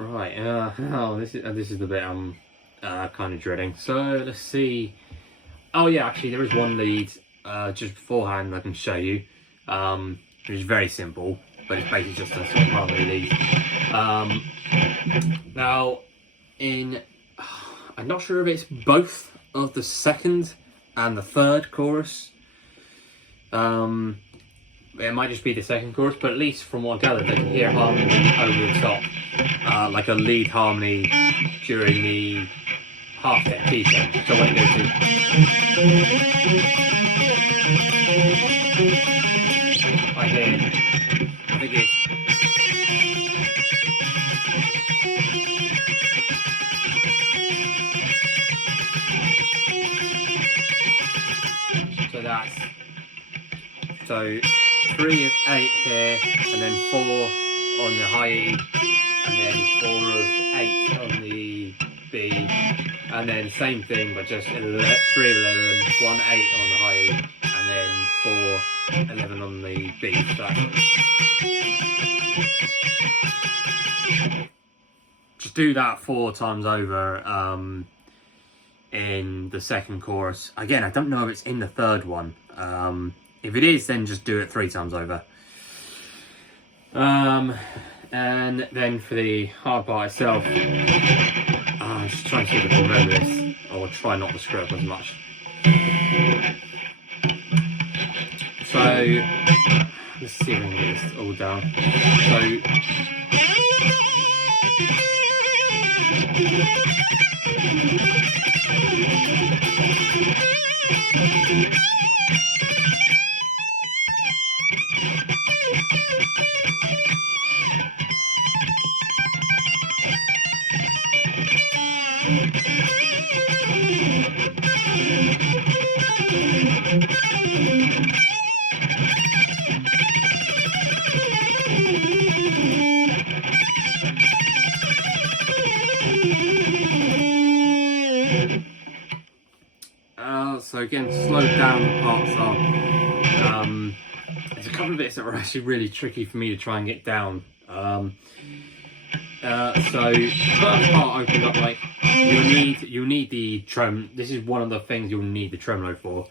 Right, this is the bit I'm kind of dreading. So let's see. Oh yeah, actually there is one lead just beforehand I can show you, which is very simple, but it's basically just a sort of harmony lead. Now, I'm not sure if it's both of the second and the third chorus. It might just be the second chorus, but at least from what I gathered, they can hear harmony over the top, like a lead harmony during the half step key change. So when it goes to, I think it's, so 3 of 8 here, and then 4 on the high E, and then 4 of 8 on the B, and then same thing, but just 3 of 11, 1 8 on the high E, and then 4 11 on the B. So just do that 4 times over in the second chorus. Again, I don't know if it's in the third one. If it is, then just do it 3 times over. And then for the hard part itself, I'm just trying to see if I can remember this, or try not to screw up as much. So, let's see if I can get this all down. So again, slow down the parts are. There's a couple of bits that were actually really tricky for me to try and get down. So first part opened up like you'll need the tremolo. This is one of the things you'll need the tremolo for.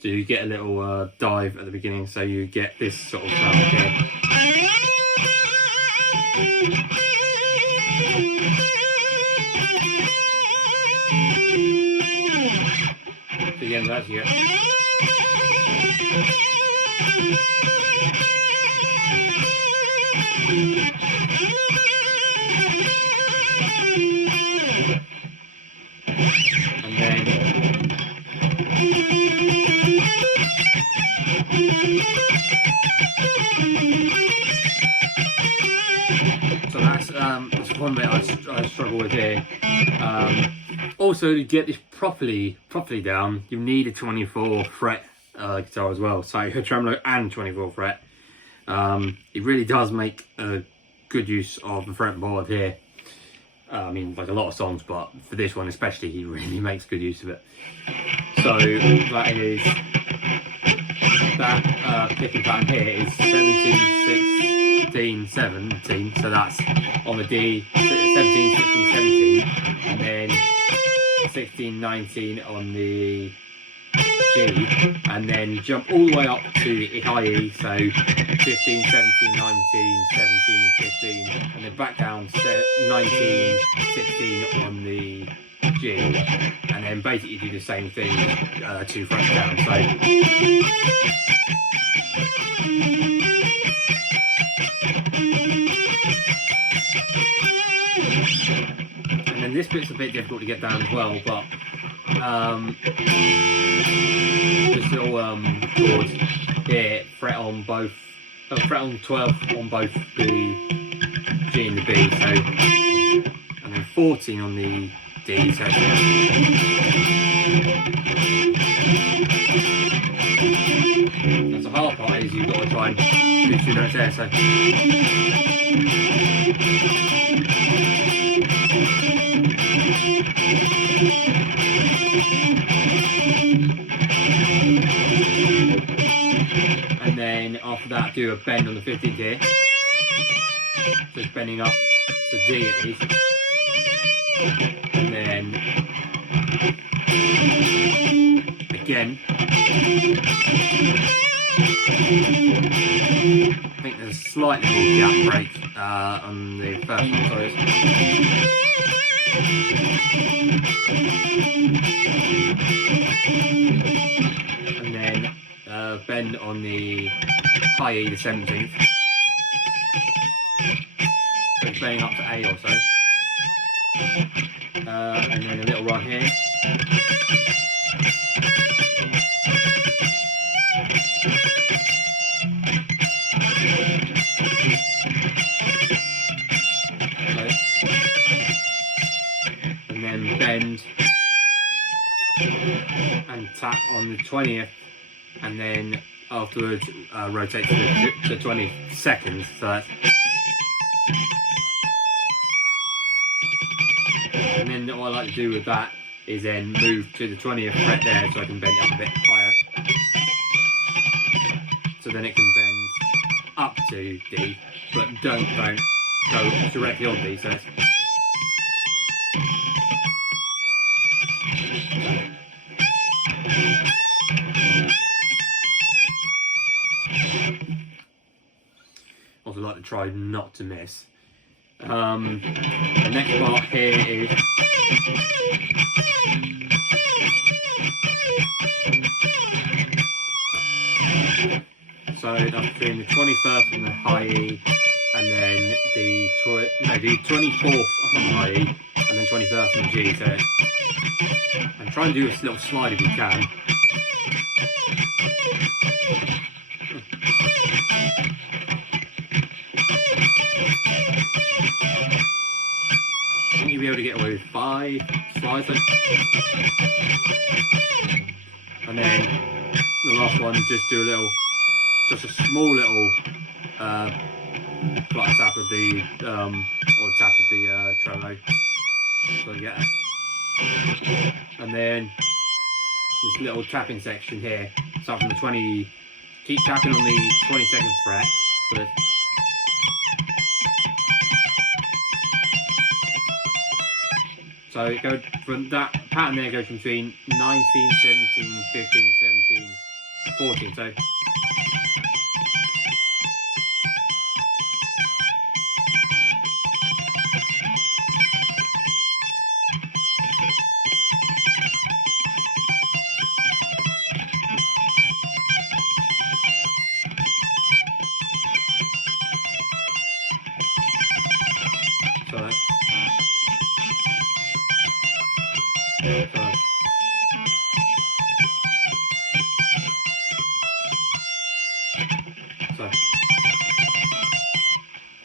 So you get a little dive at the beginning, so you get this sort of sound here. So again, that's you. And then so that's one bit I struggle with here. Also, to get this properly down, you need a 24 fret guitar as well. So a tremolo and 24 fret. It really does make a good use of the fretboard here. I mean, like a lot of songs, but for this one especially, he really makes good use of it. So that is that picking pattern here is 17, 16, 17. So that's on the D, 17, 16, 17, and then 16, 19 on the G, and then jump all the way up to high E, so 15, 17, 19, 17, 15, and then back down to 19, 16 on the G, and then basically do the same thing 2 frets down. So and then this bit's a bit difficult to get down as well, but this little chord here, fret on both, fret on 12 on both the G and the B, so, and then 14 on the D, so that's the hard part, is you've got to try and do 2 notes there, so and then after that do a bend on the 15th here, So it's bending up to D at least. And then again. I think there's a slight little gap break on the first one, so and then bend on the high E, the 17th. So it's bending up to A or so. And then a little run here. And then bend and tap on the 20th, and then afterwards rotate to the 20 seconds. So that's, and then what I like to do with that is then move to the 20th fret there, so I can bend it up a bit higher. So then it can bend up to D, but don't go directly on D. So it's, also like to try not to miss. The next part here is so that's between the 21st and the high E, and then the 24th on the high E, and then 21st on the G. So, and try and do a little slide if you can. I think you'll be able to get away with 5 slides. And then the last one, just do a little, just a small little flutter tap of the or tap of the tremolo. So you get it. And then this little tapping section here. Start from the 20. Keep tapping on the 22nd fret. But so go from that pattern there, goes from between 19, 17, 15, 17, 14. So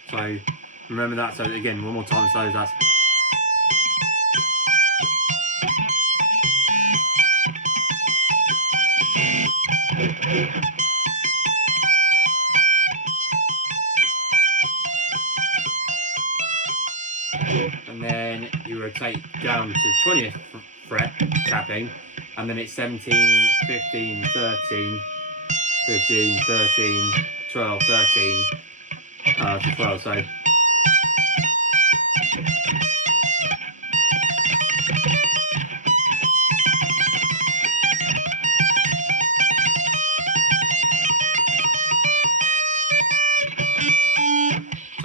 So remember that. So again, one more time. So that's and then you rotate down to 20th fret tapping, and then it's 17, 15, 13, 15, 13, 12, 13 to 12. So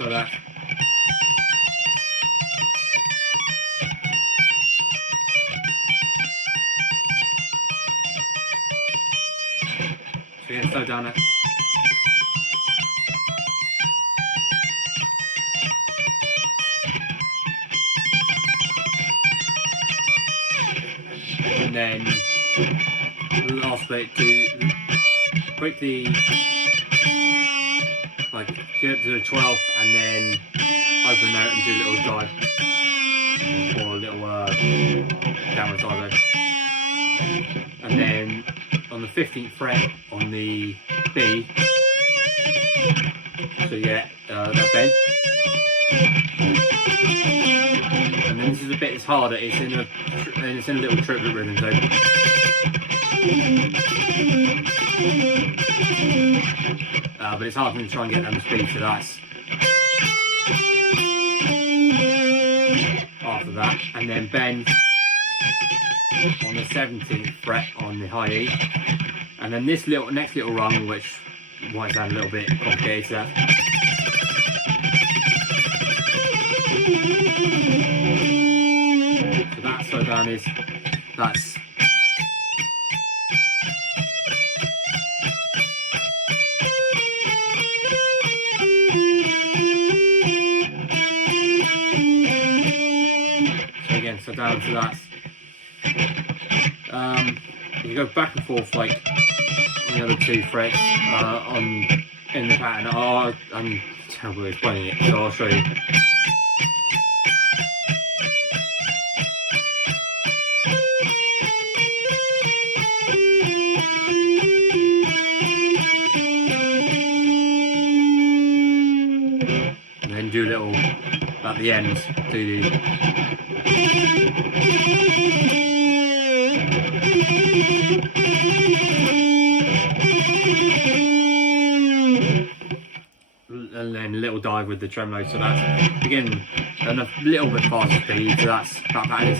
that. So yeah, slow down it. And then the last bit, to quickly like get up to the 12th and then open out and do a little dive or a little downward dive. And then on the 15th fret on the B, so you get that bend. And then this is a bit harder. It's in a little triplet rhythm. So but it's hard for me to try and get them to speed. So that's that, and then bend on the 17th fret on the high E, and then this next little rung, which might sound a little bit complicated, so that slow down is, that's so again, so down to that. You go back and forth like on the other two frets in the pattern. Oh, I'm terrible at explaining it, so I'll show you. And then do a little at the end, do the and then a little dive with the tremolo, so that's again a little bit faster speed, so that pattern is.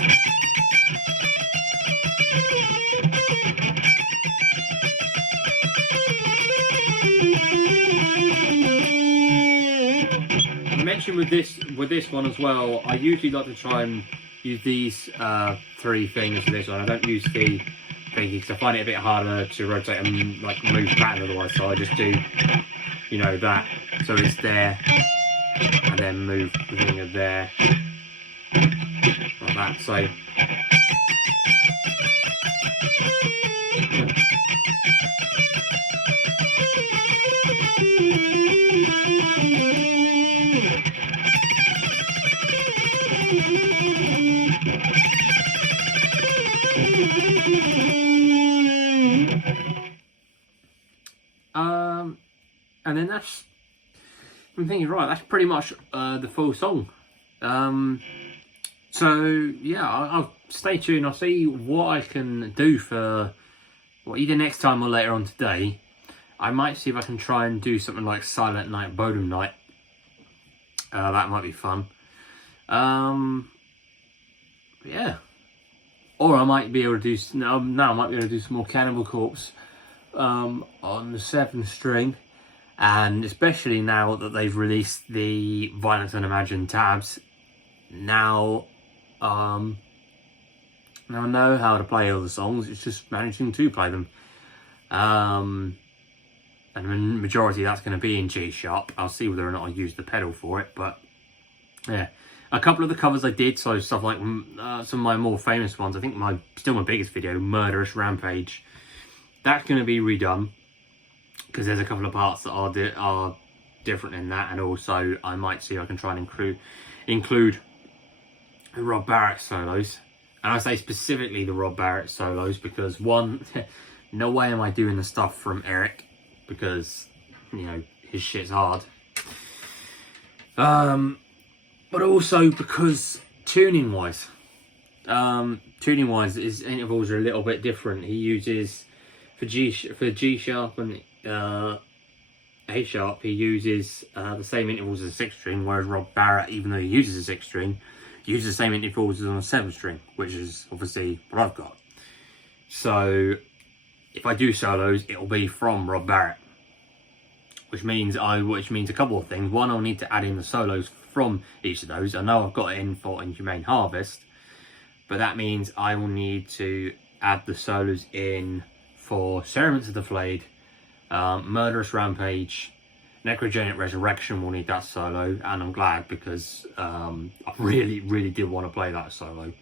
I mentioned with this one as well, I usually like to try and use these three things for this one. I don't use the thingy because I find it a bit harder to rotate and like move pattern otherwise, so I just do, you know, that, so it's there, and then move the finger there, like that, so. And then that's, I'm thinking, right, that's pretty much the full song. So yeah, I'll stay tuned. I'll see what I can do for, well, either next time or later on today. I might see if I can try and do something like Silent Night, Bodom Night. That might be fun. Yeah. Or I might be able to do, now I might be able to do some more Cannibal Corpse on the 7th string. And especially now that they've released the Violence Unimagined tabs, now I know how to play all the songs. It's just managing to play them. And the majority of that's going to be in G sharp. I'll see whether or not I use the pedal for it, but yeah. A couple of the covers I did, so stuff like some of my more famous ones. I think still my biggest video, Murderous Rampage, that's going to be redone because there's a couple of parts that are different in that, and also I might see if I can try and include the Rob Barrett solos. And I say specifically the Rob Barrett solos because, one, no way am I doing the stuff from Eric, because, you know, his shit's hard. But also because tuning wise, his intervals are a little bit different. He uses for G sharp and A sharp, he uses the same intervals as a 6th string, whereas Rob Barrett, even though he uses a 6th string, uses the same intervals as on a 7th string, which is obviously what I've got. So if I do solos, it'll be from Rob Barrett, which means a couple of things. One, I'll need to add in the solos from each of those. I know I've got it in for Inhumane Harvest, but that means I will need to add the solos in for Cerements of the Flayed, Murderous Rampage, Necrogenic Resurrection will need that solo, and I'm glad because I really did want to play that solo.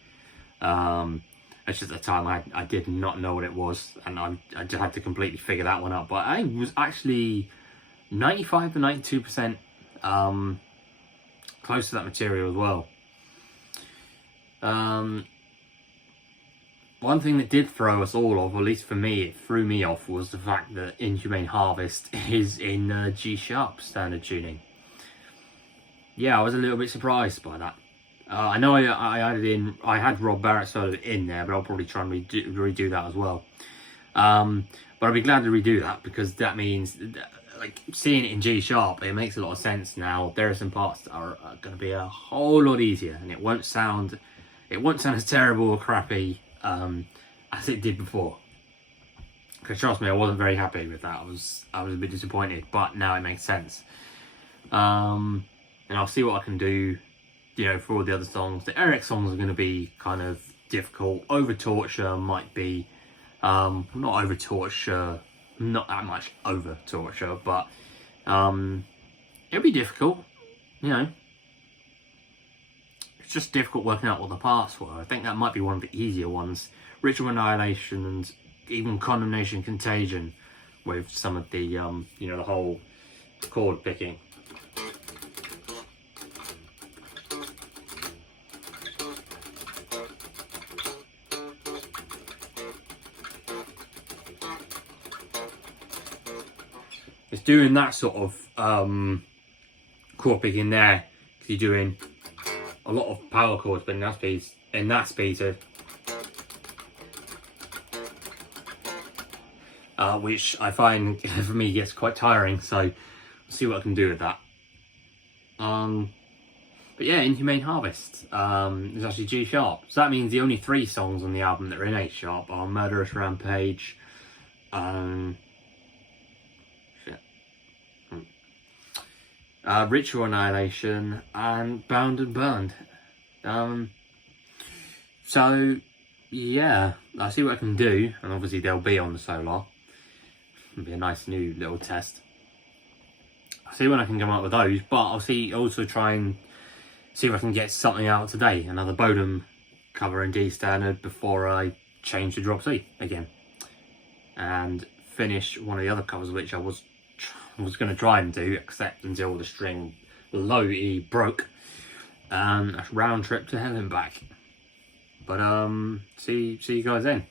It's just at the time I did not know what it was, and I just had to completely figure that one out. But I was actually 95 to 92% close to that material as well. One thing that did throw us all off, or at least for me, it threw me off, was the fact that Inhumane Harvest is in G sharp standard tuning. Yeah, I was a little bit surprised by that. I know I had Rob Barrett solo in there, but I'll probably try and redo that as well. But I'll be glad to redo that, because that means, like, seeing it in G sharp, it makes a lot of sense now. There are some parts that are going to be a whole lot easier, and it won't sound it won't sound as terrible or crappy as it did before. Because trust me, I wasn't very happy with that. I was a bit disappointed, but now it makes sense. And I'll see what I can do, you know, for all the other songs. The Eric songs are going to be kind of difficult. Over Torture might be, not over Torture, not that much over Torture, but it'll be difficult, you know. It's just difficult working out what the parts were. I think that might be one of the easier ones. Ritual Annihilation and even Condemnation Contagion, with some of the, you know, the whole chord picking. It's doing that sort of chord picking there, because you're doing a lot of power chords, but in that speed, so which I find for me gets quite tiring, so I'll see what I can do with that. But yeah, Inhumane Harvest is actually G sharp, so that means the only 3 songs on the album that are in A sharp are Murderous Rampage, Ritual Annihilation, and Bound and Burned. So yeah, I'll see what I can do, and obviously they'll be on the Solar. It'll be a nice new little test. I'll see when I can come up with those, but I'll also try and see if I can get something out today, another Bodom cover in D standard, before I change to drop C again, and finish one of the other covers, which I was going to try and do, except until the string low E broke. A round trip to hell and back. But see you guys then.